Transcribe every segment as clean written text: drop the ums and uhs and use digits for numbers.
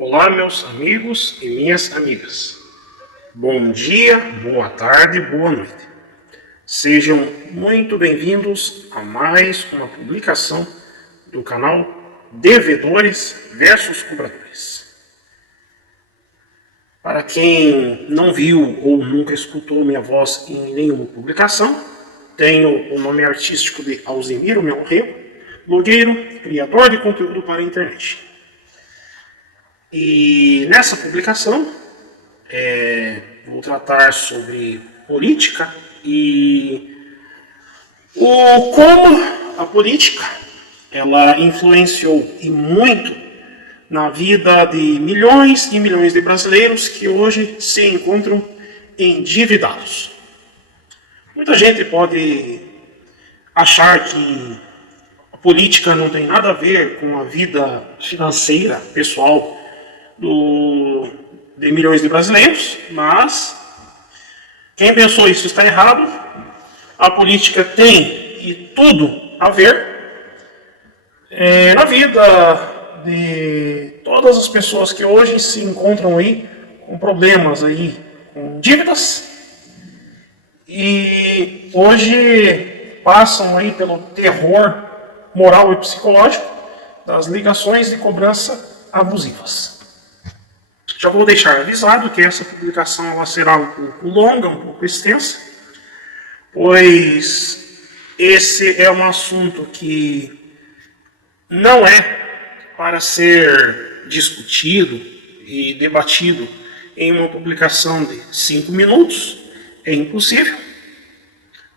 Olá, meus amigos e minhas amigas. Bom dia, boa tarde, boa noite. Sejam muito bem-vindos a mais uma publicação do canal Devedores versus Cobradores. Para quem não viu ou nunca escutou minha voz em nenhuma publicação, tenho o nome artístico de Alzemiro Melreu, blogueiro, criador de conteúdo para a internet. E nessa publicação vou tratar sobre política e como a política ela influenciou e muito na vida de milhões e milhões de brasileiros que hoje se encontram endividados. Muita gente pode achar que a política não tem nada a ver com a vida financeira pessoal de milhões de brasileiros, mas quem pensou isso está errado. A política tem e tudo a ver na vida de todas as pessoas que hoje se encontram aí com problemas aí, com dívidas, e hoje passam aí pelo terror moral e psicológico das ligações de cobrança abusivas. Já vou deixar avisado que essa publicação ela será um pouco longa, um pouco extensa, pois esse é um assunto que não é para ser discutido e debatido em uma publicação de 5 minutos. É impossível,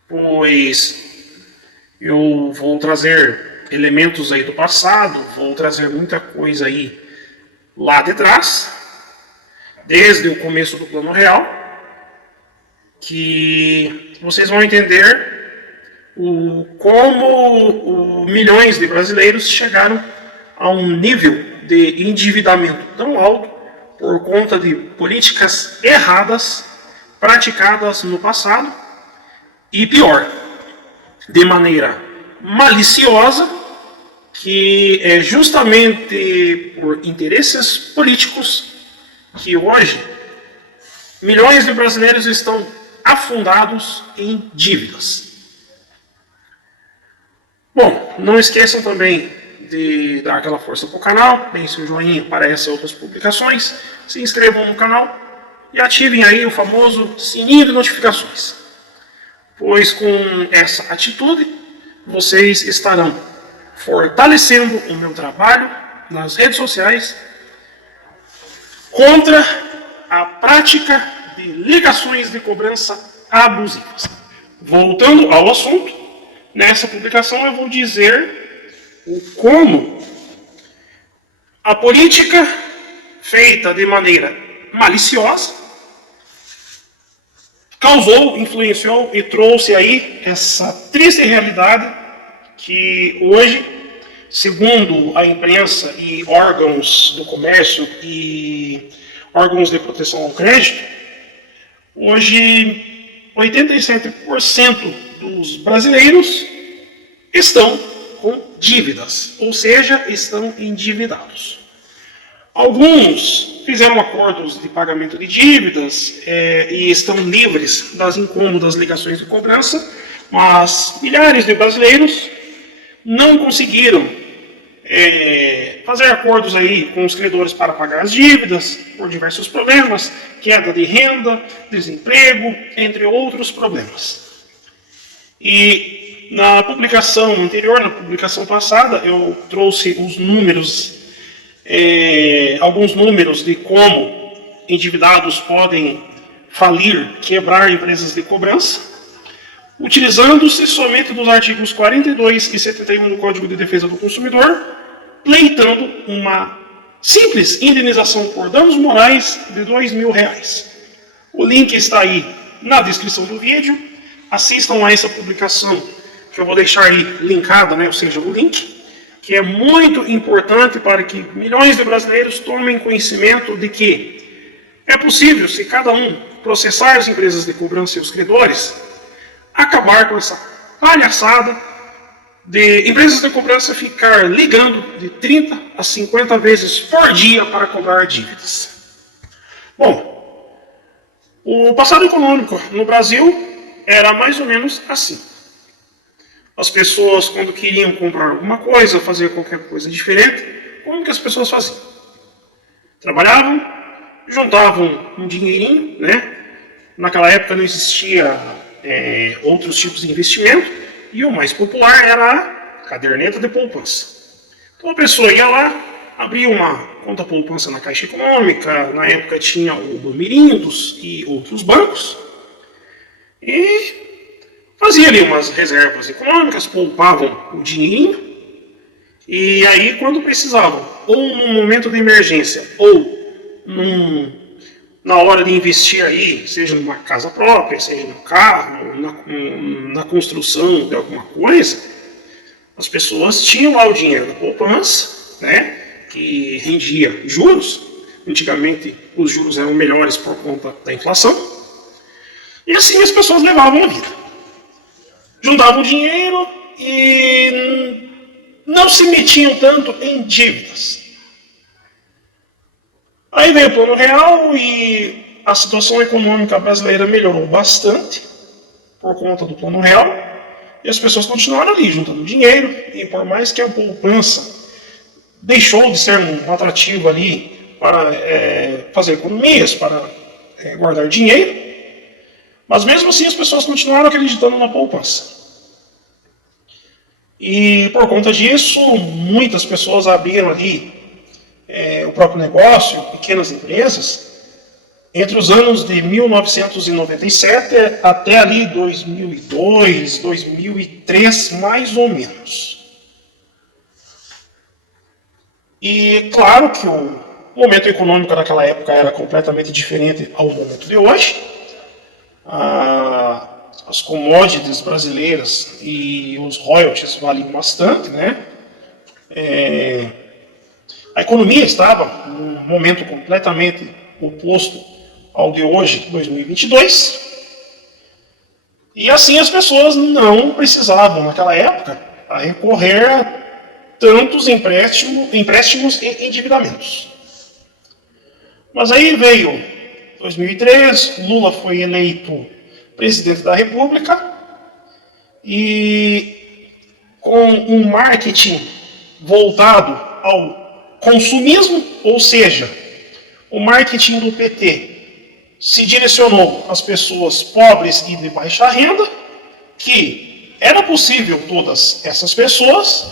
pois eu vou trazer elementos aí do passado, vou trazer muita coisa aí lá de trás, desde o começo do Plano Real, que vocês vão entender como milhões de brasileiros chegaram a um nível de endividamento tão alto por conta de políticas erradas praticadas no passado e, pior, de maneira maliciosa, que é justamente por interesses políticos que hoje milhões de brasileiros estão afundados em dívidas. Bom, não esqueçam também de dar aquela força para o canal, deem seu joinha para essas outras publicações, se inscrevam no canal e ativem aí o famoso sininho de notificações, pois com essa atitude vocês estarão fortalecendo o meu trabalho nas redes sociais contra a prática de ligações de cobrança abusivas. Voltando ao assunto, nessa publicação eu vou dizer como a política feita de maneira maliciosa causou, influenciou e trouxe aí essa triste realidade que hoje, segundo a imprensa e órgãos do comércio e órgãos de proteção ao crédito, hoje 87% dos brasileiros estão com dívidas, ou seja, estão endividados. Alguns fizeram acordos de pagamento de dívidas e estão livres das incômodas ligações de cobrança, mas milhares de brasileiros não conseguiram fazer acordos aí com os credores para pagar as dívidas por diversos problemas, queda de renda, desemprego, entre outros problemas. E na publicação anterior, na publicação passada, eu trouxe os números, alguns números de como endividados podem falir, quebrar empresas de cobrança, utilizando-se somente dos artigos 42 e 71 do Código de Defesa do Consumidor, pleitando uma simples indenização por danos morais de R$2.000. O link está aí na descrição do vídeo. Assistam a essa publicação, que eu vou deixar aí linkada, ou seja, o link, que é muito importante para que milhões de brasileiros tomem conhecimento de que é possível, se cada um processar as empresas de cobrança e os credores, acabar com essa palhaçada de empresas de cobrança ficar ligando de 30 a 50 vezes por dia para cobrar dívidas. Bom, o passado econômico no Brasil era mais ou menos assim. As pessoas, quando queriam comprar alguma coisa, fazer qualquer coisa diferente, como que as pessoas faziam? Trabalhavam, juntavam um dinheirinho, né? Naquela época não existia outros tipos de investimento, e o mais popular era a caderneta de poupança. Então a pessoa ia lá, abria uma conta poupança na Caixa Econômica, na época tinha o Bamirindos e outros bancos, e fazia ali umas reservas econômicas, poupavam o dinheirinho, e aí quando precisavam, ou num momento de emergência, ou na hora de investir aí, seja numa casa própria, seja no carro, na construção de alguma coisa, as pessoas tinham lá o dinheiro da poupança, né, que rendia juros. Antigamente os juros eram melhores por conta da inflação. E assim as pessoas levavam a vida. Juntavam o dinheiro e não se metiam tanto em dívidas. Aí veio o Plano Real e a situação econômica brasileira melhorou bastante por conta do Plano Real, e as pessoas continuaram ali juntando dinheiro, e por mais que a poupança deixou de ser um atrativo ali para fazer economias, para guardar dinheiro, mas mesmo assim as pessoas continuaram acreditando na poupança. E por conta disso, muitas pessoas abriram ali o próprio negócio, pequenas empresas, entre os anos de 1997 até ali 2002, 2003, mais ou menos. E claro que o momento econômico naquela época era completamente diferente ao momento de hoje. As commodities brasileiras e os royalties valiam bastante, né? A economia estava num momento completamente oposto ao de hoje, 2022. E assim as pessoas não precisavam, naquela época, recorrer a tantos empréstimos e endividamentos. Mas aí veio 2003, Lula foi eleito presidente da República e com um marketing voltado ao consumismo, ou seja, o marketing do PT se direcionou às pessoas pobres e de baixa renda, que era possível todas essas pessoas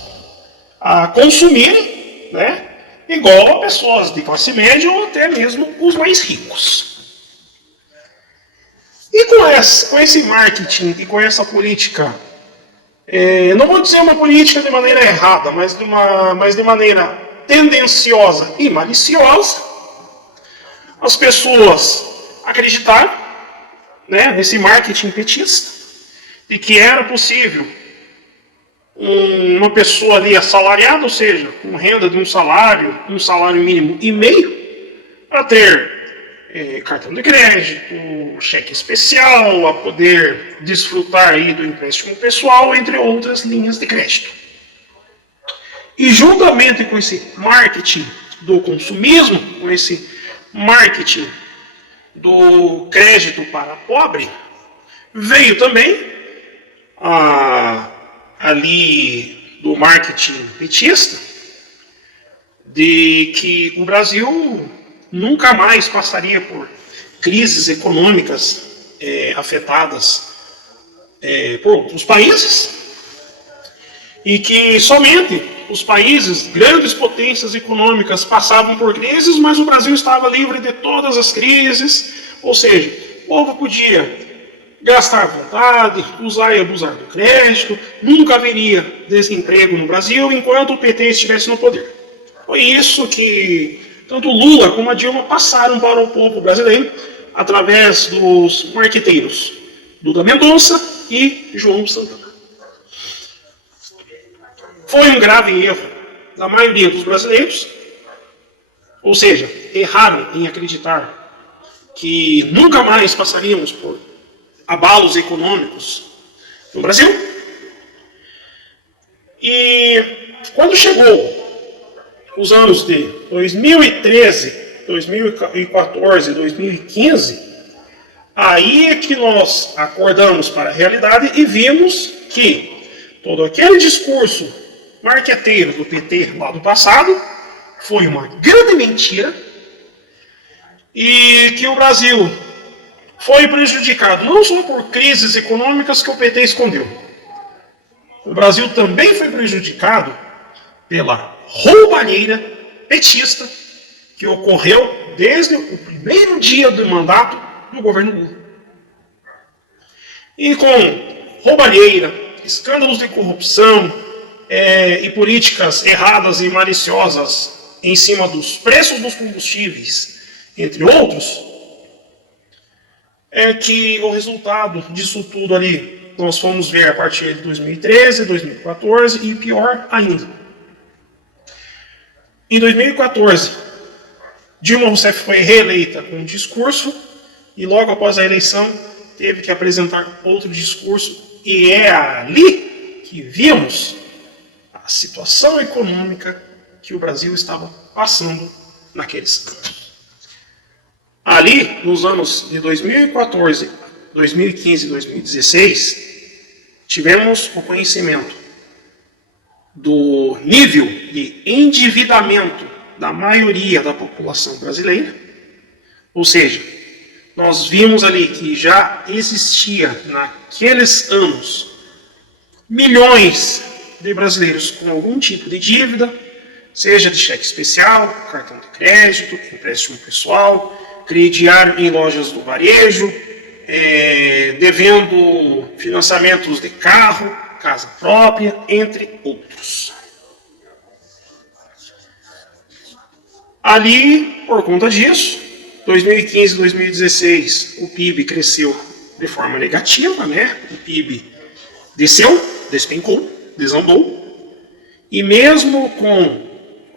a consumirem, né, igual a pessoas de classe média ou até mesmo os mais ricos. E com esse marketing e com essa política, não vou dizer uma política de maneira errada, mas de maneira tendenciosa e maliciosa, as pessoas acreditaram, né, nesse marketing petista, de que era possível uma pessoa ali assalariada, ou seja, com renda de um salário mínimo e meio, a ter cartão de crédito, cheque especial, a poder desfrutar aí do empréstimo pessoal, entre outras linhas de crédito. E juntamente com esse marketing do consumismo, com esse marketing do crédito para pobre, veio também ali do marketing petista de que o Brasil nunca mais passaria por crises econômicas afetadas por outros países, e que somente os países, grandes potências econômicas, passavam por crises, mas o Brasil estava livre de todas as crises, ou seja, o povo podia gastar à vontade, usar e abusar do crédito, nunca haveria desemprego no Brasil enquanto o PT estivesse no poder. Foi isso que tanto Lula como a Dilma passaram para o povo brasileiro através dos marqueteiros Duda Mendonça e João Santana. Foi um grave erro da maioria dos brasileiros, ou seja, erraram em acreditar que nunca mais passaríamos por abalos econômicos no Brasil. E quando chegou os anos de 2013, 2014, 2015, aí é que nós acordamos para a realidade e vimos que todo aquele discurso marqueteiro do PT lá do passado foi uma grande mentira e que o Brasil foi prejudicado não só por crises econômicas que o PT escondeu. O Brasil também foi prejudicado pela roubalheira petista que ocorreu desde o primeiro dia do mandato do governo Lula. E com roubalheira, escândalos de corrupção e políticas erradas e maliciosas em cima dos preços dos combustíveis, entre outros, é que o resultado disso tudo ali nós fomos ver a partir de 2013, 2014 e pior ainda. Em 2014, Dilma Rousseff foi reeleita com um discurso e logo após a eleição teve que apresentar outro discurso e é ali que vimos a situação econômica que o Brasil estava passando naqueles anos. Ali, nos anos de 2014, 2015 e 2016, tivemos o conhecimento do nível de endividamento da maioria da população brasileira, ou seja, nós vimos ali que já existia naqueles anos milhões de brasileiros com algum tipo de dívida, seja de cheque especial, cartão de crédito, empréstimo pessoal, crediário em lojas do varejo, devendo financiamentos de carro, casa própria, entre outros. Ali, por conta disso, 2015 e 2016, o PIB cresceu de forma negativa, né? O PIB desceu, despencou, desandou, e mesmo com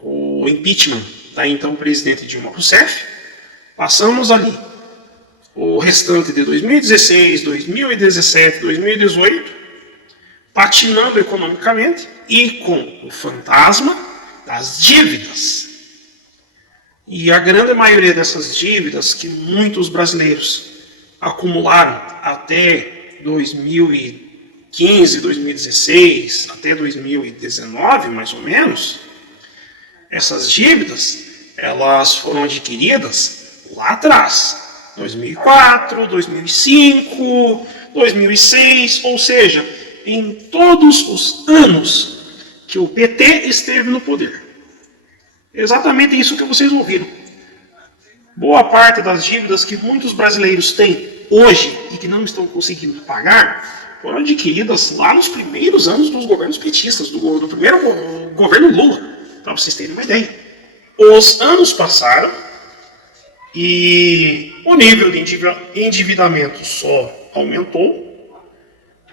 o impeachment da então presidente Dilma Rousseff, passamos ali o restante de 2016, 2017, 2018, patinando economicamente e com o fantasma das dívidas. E a grande maioria dessas dívidas que muitos brasileiros acumularam até 2015, 2016, até 2019, mais ou menos, essas dívidas, elas foram adquiridas lá atrás, 2004, 2005, 2006, ou seja, em todos os anos que o PT esteve no poder. Exatamente isso que vocês ouviram. Boa parte das dívidas que muitos brasileiros têm hoje e que não estão conseguindo pagar foram adquiridas lá nos primeiros anos dos governos petistas, do primeiro governo Lula, para vocês terem uma ideia. Os anos passaram e o nível de endividamento só aumentou.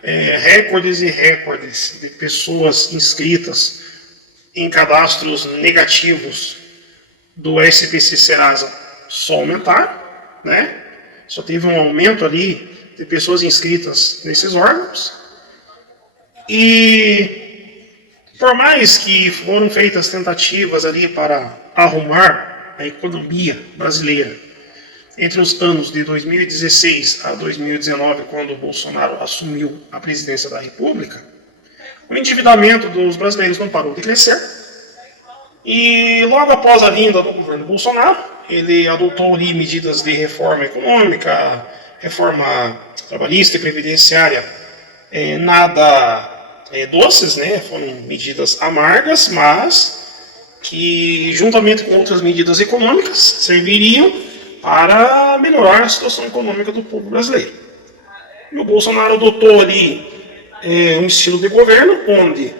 Recordes e recordes de pessoas inscritas em cadastros negativos do SPC Serasa só aumentaram, né? Só teve um aumento ali de pessoas inscritas nesses órgãos. E por mais que foram feitas tentativas ali para arrumar a economia brasileira entre os anos de 2016 a 2019, quando o Bolsonaro assumiu a presidência da República, o endividamento dos brasileiros não parou de crescer. E logo após a vinda do governo Bolsonaro, ele adotou ali medidas de reforma econômica, reforma trabalhista e previdenciária, nada doces, né? Foram medidas amargas, mas que, juntamente com outras medidas econômicas, serviriam para melhorar a situação econômica do povo brasileiro. E o Bolsonaro adotou ali um estilo de governo onde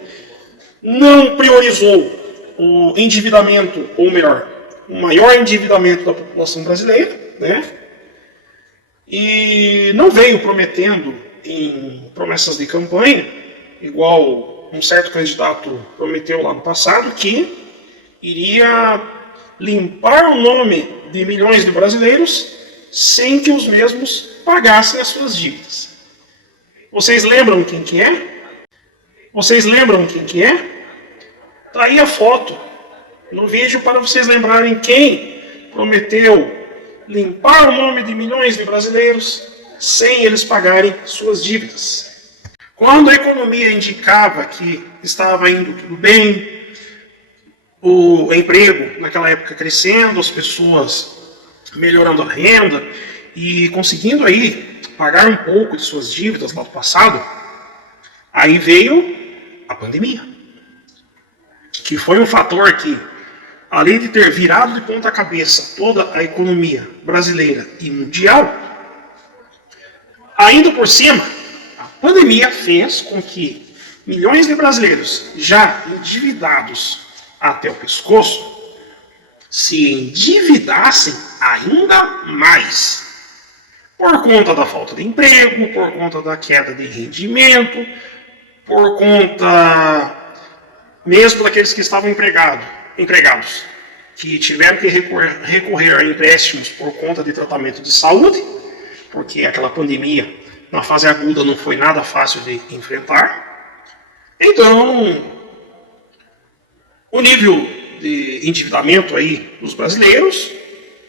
não priorizou o endividamento, ou melhor, o maior endividamento da população brasileira, né? E não veio prometendo em promessas de campanha, igual um certo candidato prometeu lá no passado, que iria limpar o nome de milhões de brasileiros sem que os mesmos pagassem as suas dívidas. Vocês lembram quem que é? Vocês lembram quem que é? Tá aí a foto no vídeo para vocês lembrarem quem prometeu limpar o nome de milhões de brasileiros sem eles pagarem suas dívidas. Quando a economia indicava que estava indo tudo bem, o emprego naquela época crescendo, as pessoas melhorando a renda e conseguindo aí pagar um pouco de suas dívidas lá do passado, aí veio a pandemia, que foi um fator que, além de ter virado de ponta cabeça toda a economia brasileira e mundial, ainda por cima, a pandemia fez com que milhões de brasileiros já endividados até o pescoço se endividassem ainda mais. Por conta da falta de emprego, por conta da queda de rendimento, por conta mesmo daqueles que estavam empregados, que tiveram que recorrer a empréstimos por conta de tratamento de saúde, porque aquela pandemia na fase aguda não foi nada fácil de enfrentar. Então, o nível de endividamento aí dos brasileiros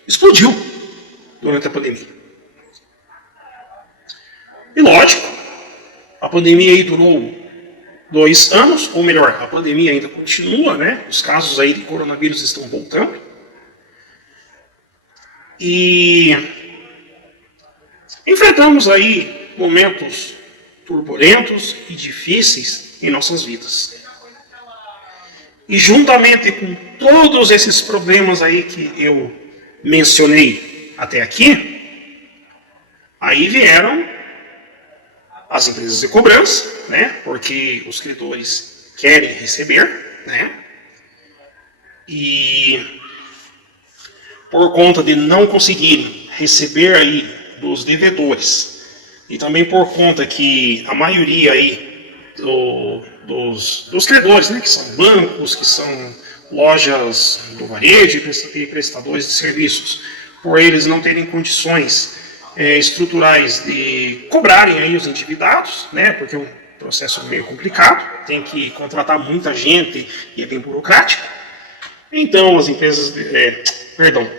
explodiu durante a pandemia. E lógico, a pandemia aí durou 2 anos, ou melhor, a pandemia ainda continua, né? Os casos aí de coronavírus estão voltando. E enfrentamos aí momentos turbulentos e difíceis em nossas vidas. E juntamente com todos esses problemas aí que eu mencionei até aqui, aí vieram as empresas de cobrança, né? Porque os credores querem receber, né? E por conta de não conseguirem receber aí dos devedores, e também por conta que a maioria aí dos credores, né? Que são bancos, que são lojas do varejo e prestadores de serviços, por eles não terem condições estruturais de cobrarem aí os endividados, né, porque é um processo meio complicado, tem que contratar muita gente e é bem burocrático. Então as empresas,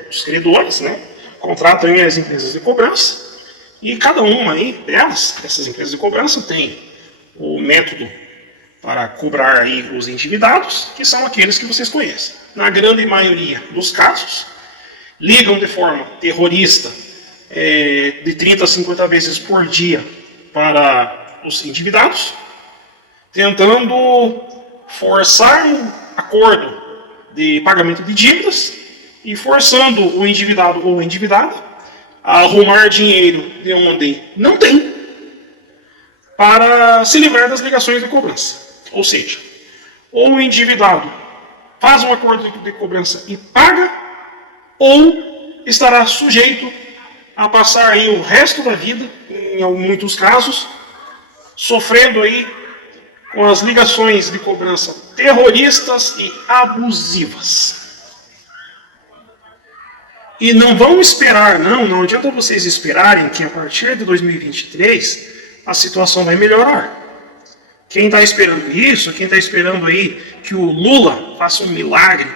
os credores, né, contratam aí as empresas de cobrança e cada uma aí dessas empresas de cobrança tem o método para cobrar aí os endividados, que são aqueles que vocês conhecem. Na grande maioria dos casos, ligam de forma terrorista de 30 a 50 vezes por dia para os endividados, tentando forçar um acordo de pagamento de dívidas e forçando o endividado ou a endividada a arrumar dinheiro de onde não tem para se livrar das ligações de cobrança. Ou seja, ou o endividado faz um acordo de cobrança e paga, ou estará sujeito a passar aí o resto da vida, em muitos casos, sofrendo aí com as ligações de cobrança terroristas e abusivas. E não vão esperar, não adianta vocês esperarem que a partir de 2023 a situação vai melhorar. Quem está esperando isso, quem está esperando aí que o Lula faça um milagre,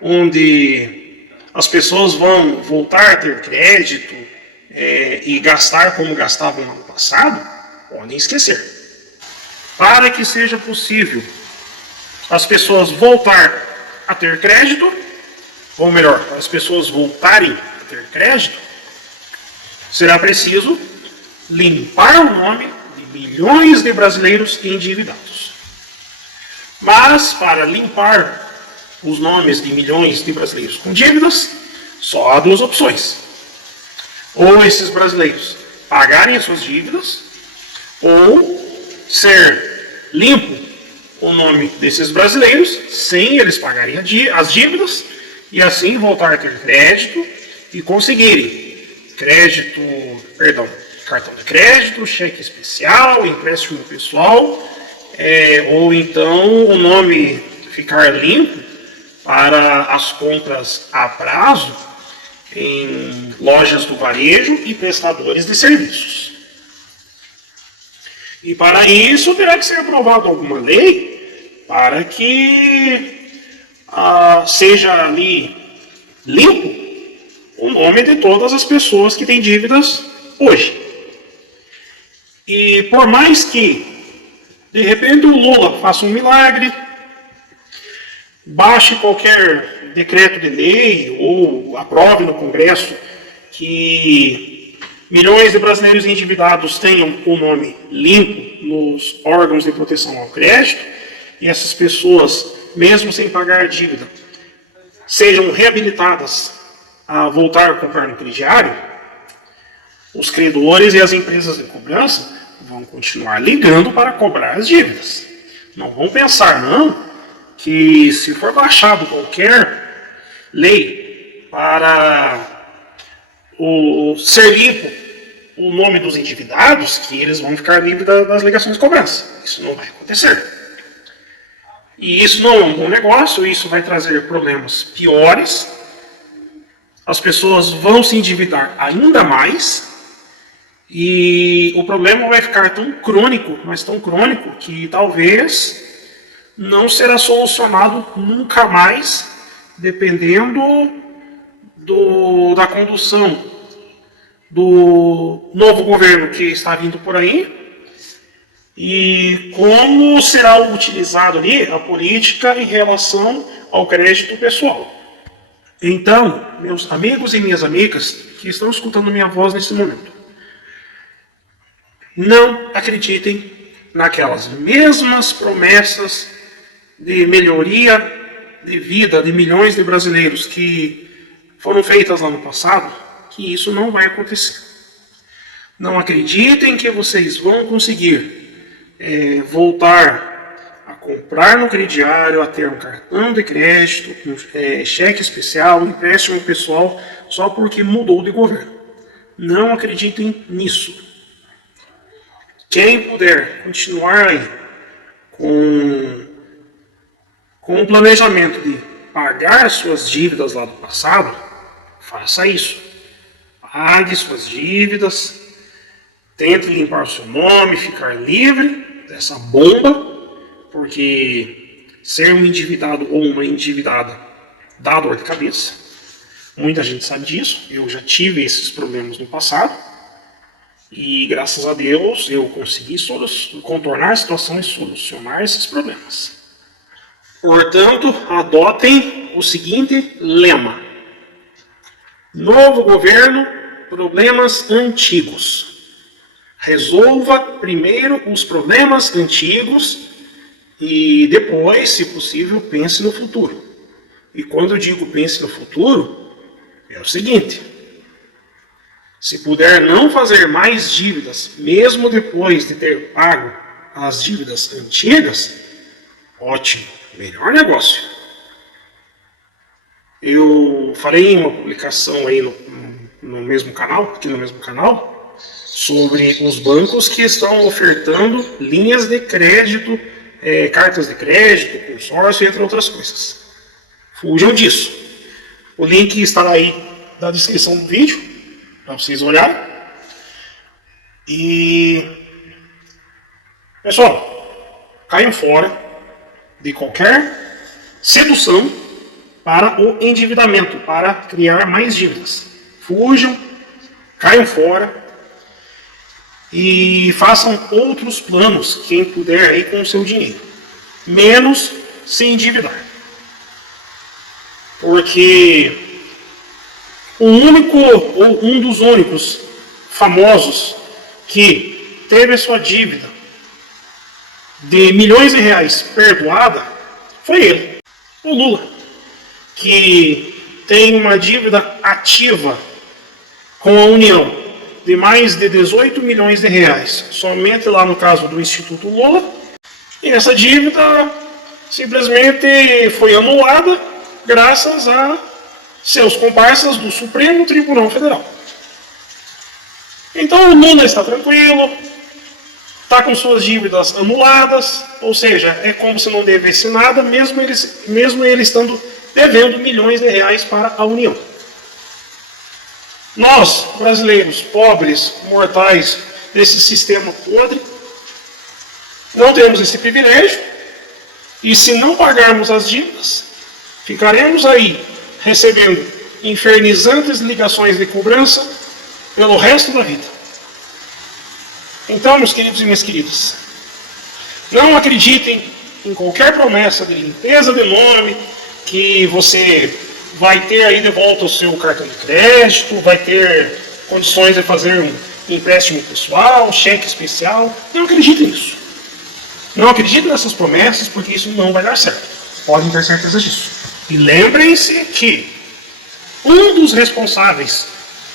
onde as pessoas vão voltar a ter crédito, e gastar como gastavam no ano passado, podem esquecer. Para que seja possível as pessoas voltar a ter crédito, ou melhor, as pessoas voltarem a ter crédito, será preciso limpar o nome de milhões de brasileiros endividados. Mas para limpar os nomes de milhões de brasileiros com dívidas, só há 2 opções. Ou esses brasileiros pagarem as suas dívidas, ou ser limpo o nome desses brasileiros sem eles pagarem as dívidas e assim voltar a ter crédito e conseguirem cartão de crédito, cheque especial, empréstimo pessoal, ou então o nome ficar limpo para as compras a prazo em lojas do varejo e prestadores de serviços. E para isso terá que ser aprovada alguma lei para que seja ali limpo o nome de todas as pessoas que têm dívidas hoje. E por mais que, de repente, o Lula faça um milagre, baixe qualquer decreto de lei ou aprove no Congresso que milhões de brasileiros endividados tenham o nome limpo nos órgãos de proteção ao crédito, e essas pessoas, mesmo sem pagar dívida, sejam reabilitadas a voltar a comprar no crediário, os credores e as empresas de cobrança vão continuar ligando para cobrar as dívidas. Não vão pensar, não, que se for baixado qualquer lei para ser limpo o nome dos endividados, que eles vão ficar livres das ligações de cobrança. Isso não vai acontecer. E isso não é um bom negócio, isso vai trazer problemas piores. As pessoas vão se endividar ainda mais. E o problema vai ficar tão crônico, mas tão crônico, que talvez não será solucionado nunca mais, dependendo da condução do novo governo que está vindo por aí, e como será utilizado ali a política em relação ao crédito pessoal. Então, meus amigos e minhas amigas que estão escutando minha voz nesse momento, não acreditem naquelas mesmas promessas de melhoria de vida de milhões de brasileiros que foram feitas lá no passado, que isso não vai acontecer. Não acreditem que vocês vão conseguir voltar a comprar no crediário, a ter um cartão de crédito, cheque especial, empréstimo pessoal, só porque mudou de governo. Não acreditem nisso. Quem puder continuar aí com o planejamento de pagar suas dívidas lá do passado, faça isso. Pague suas dívidas, tente limpar o seu nome, ficar livre dessa bomba, porque ser um endividado ou uma endividada dá dor de cabeça. Muita gente sabe disso, eu já tive esses problemas no passado, e graças a Deus eu consegui contornar a situação e solucionar esses problemas. Portanto, adotem o seguinte lema: novo governo, problemas antigos. Resolva primeiro os problemas antigos e depois, se possível, pense no futuro. E quando eu digo pense no futuro, é o seguinte: se puder não fazer mais dívidas, mesmo depois de ter pago as dívidas antigas, ótimo, melhor negócio. Eu farei uma publicação aí no mesmo canal, aqui no mesmo canal, sobre os bancos que estão ofertando linhas de crédito, cartas de crédito, consórcio, entre outras coisas. Fujam disso. O link estará aí na descrição do vídeo, para vocês olharem. E, pessoal, caiam fora de qualquer sedução para o endividamento, para criar mais dívidas. Fujam, caiam fora e façam outros planos, quem puder aí com o seu dinheiro. Menos se endividar. Porque um dos únicos famosos que teve a sua dívida de milhões de reais perdoada foi ele, o Lula, que tem uma dívida ativa com a União de mais de 18 milhões de reais, somente lá no caso do Instituto Lula, e essa dívida simplesmente foi anulada graças a seus comparsas do Supremo Tribunal Federal. Então o Lula está tranquilo, está com suas dívidas anuladas, ou seja, é como se não devesse nada, mesmo ele estando devendo milhões de reais para a União. Nós, brasileiros pobres, mortais desse sistema podre, Não temos esse privilégio e se não pagarmos as dívidas, ficaremos aí recebendo infernizantes ligações de cobrança pelo resto da vida. Então, meus queridos e minhas queridas, não acreditem em qualquer promessa de limpeza de nome, que você vai ter aí de volta o seu cartão de crédito, vai ter condições de fazer um empréstimo pessoal, cheque especial. Não acreditem nisso. Não acreditem nessas promessas, porque isso não vai dar certo. Podem ter certeza disso. E lembrem-se que um dos responsáveis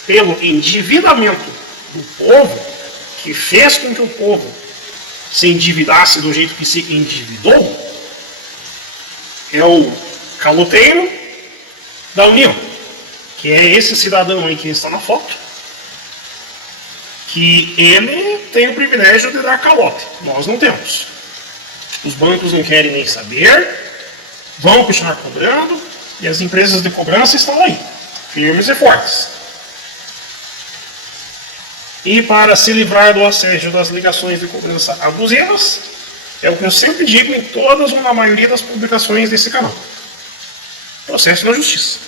pelo endividamento do povo, que fez com que o povo se endividasse do jeito que se endividou, é o caloteiro da União, que é esse cidadão aí que está na foto, que ele tem o privilégio de dar calote. Nós não temos. Os bancos não querem nem saber, vão continuar cobrando, e as empresas de cobrança estão aí, firmes e fortes. E para se livrar do assédio das ligações de cobrança abusivas, é o que eu sempre digo em todas ou na maioria das publicações desse canal: processo na justiça.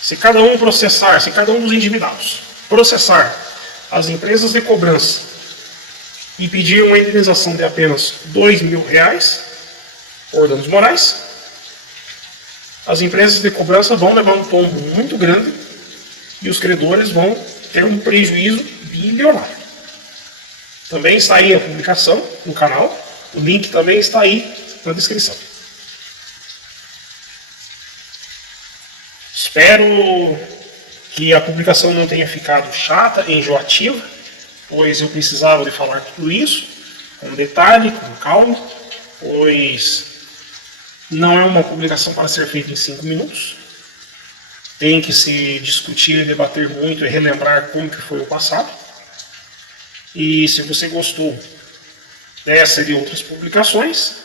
Se cada um dos endividados processar as empresas de cobrança e pedir uma indenização de apenas R$2.000 por danos morais, as empresas de cobrança vão levar um tombo muito grande e os credores vão ter um prejuízo bilionário. Também está aí a publicação no canal, o link também está aí na descrição. Espero que a publicação não tenha ficado chata, enjoativa, pois eu precisava de falar tudo isso com detalhe, com calma, pois não é uma publicação para ser feita em 5 minutos. Tem que se discutir, debater muito e relembrar como que foi o passado. E se você gostou dessa e de outras publicações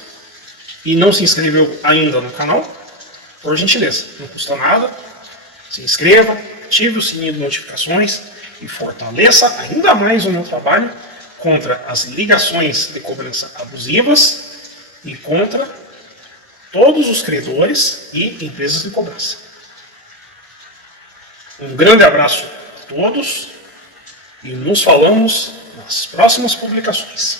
e não se inscreveu ainda no canal, por gentileza, não custa nada, se inscreva, ative o sininho de notificações e fortaleça ainda mais o meu trabalho contra as ligações de cobrança abusivas e contra todos os credores e empresas de cobrança. Um grande abraço a todos e nos falamos nas próximas publicações.